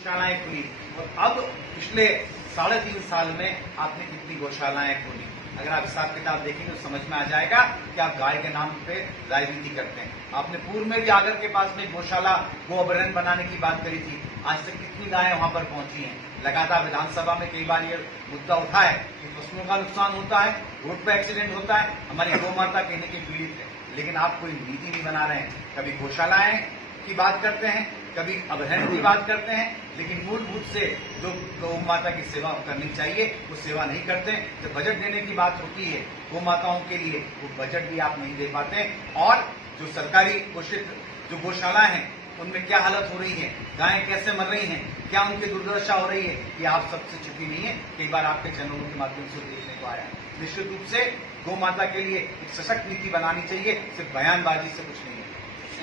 गौशालाएं खुली और अब पिछले 3.5 साल में आपने कितनी गौशालाएं खोली। अगर आप हिसाब किताब देखेंगे तो समझ में आ जाएगा कि आप गाय के नाम पे राजनीति करते हैं। आपने पूर्व में भी आगर के पास में गौशाला गो अभयारण्य बनाने की बात करी थी। आज तक कितनी गायें वहां पर पहुंची हैं। लगातार विधानसभा में कई बार ये मुद्दा उठा है कि फसलों का नुकसान होता है, रोड पे एक्सीडेंट होता है, हमारी गौ माता कहने के पीड़ित है, लेकिन आप कोई नीति नहीं बना रहे हैं। कभी गौशालाएं की बात करते हैं, कभी अभयारण्य की बात करते हैं, लेकिन मूलभूत से जो गौ माता की सेवा करनी चाहिए वो सेवा नहीं करते। जब बजट देने की बात होती है गौ माताओं के लिए, वो बजट भी आप नहीं दे पाते। और जो सरकारी घोषित जो गौशाला हैं उनमें क्या हालत हो रही है, गायें कैसे मर रही हैं, क्या उनकी दुर्दशा हो रही है, ये आप सबसे छुपी नहीं है। कई बार आपके चैनलों के माध्यम से देखने को आया। निश्चित रूप से गौ माता के लिए एक सशक्त नीति बनानी चाहिए, सिर्फ बयानबाजी से कुछ नहीं है।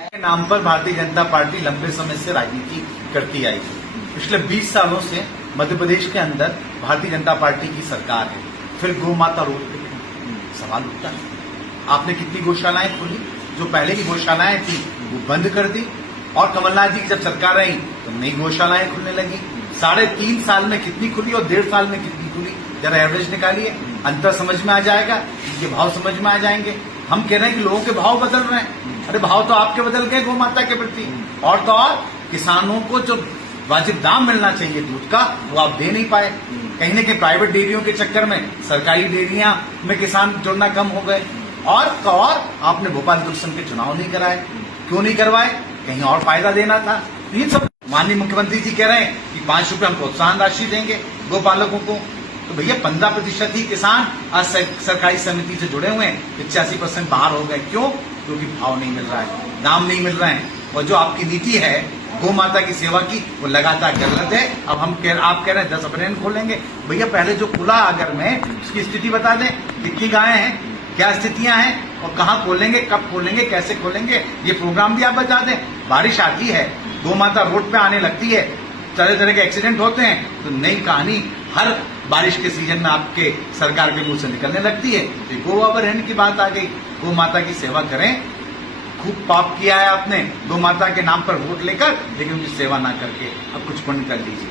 के नाम पर भारतीय जनता पार्टी लंबे समय से राजनीति करती आई है। पिछले 20 सालों से मध्य प्रदेश के अंदर भारतीय जनता पार्टी की सरकार है, फिर गौ माता रोड पे सवाल उठता है। आपने कितनी गौशालाएं खोली, जो पहले की गौशालाएं थी वो बंद कर दी, और कमलनाथ जी की जब सरकार रही तो नई गौशालाएं खुलने लगी। 3.5 साल में कितनी खुली और 1.5 साल में कितनी खुली, जरा एवरेज निकालिए, अंतर समझ में आ जाएगा, ये भाव समझ में आ जाएंगे। हम कह रहे हैं कि लोगों के भाव बदल रहे हैं, अरे भाव तो आपके बदल गए गौ माता के प्रति। और तो और किसानों को जो वाजिब दाम मिलना चाहिए दूध का वो आप दे नहीं पाए। कहीं न कहीं प्राइवेट डेयरियों के चक्कर में सरकारी डेयरियां में किसान जुड़ना कम हो गए। और तो और आपने भोपाल गुलशन के चुनाव नहीं कराए। क्यों नहीं करवाए? कहीं और फायदा देना था। ये सब माननीय मुख्यमंत्री जी कह रहे हैं कि 5 रुपए हम प्रोत्साहन राशि देंगे गौ पालकों को। तो भैया 15% ही किसान आज सरकारी समिति से जुड़े हुए हैं, 85% बाहर हो गए। क्यों? क्योंकि भाव नहीं मिल रहा है, दाम नहीं मिल रहे हैं। और जो आपकी नीति है गौ माता की सेवा की वो लगातार गलत है। अब आप कह रहे हैं 10 अभयारण्य खोलेंगे। भैया पहले जो खुला आगर में उसकी स्थिति बता दें, कितनी गायें हैं, क्या स्थितियां हैं, और कहाँ खोलेंगे, कब खोलेंगे, कैसे खोलेंगे, ये प्रोग्राम भी आप बता दें। बारिश आती है, गौ माता रोड पे आने लगती है, तरह तरह के एक्सीडेंट होते हैं, तो नई कहानी हर बारिश के सीजन में आपके सरकार के मुंह से निकलने लगती है। तो गो अभयारण्य की बात आ गई। गौ माता की सेवा करें। खूब पाप किया है आपने गौ माता के नाम पर वोट लेकर, लेकिन उनकी सेवा ना करके अब कुछ पुण्य कर लीजिए।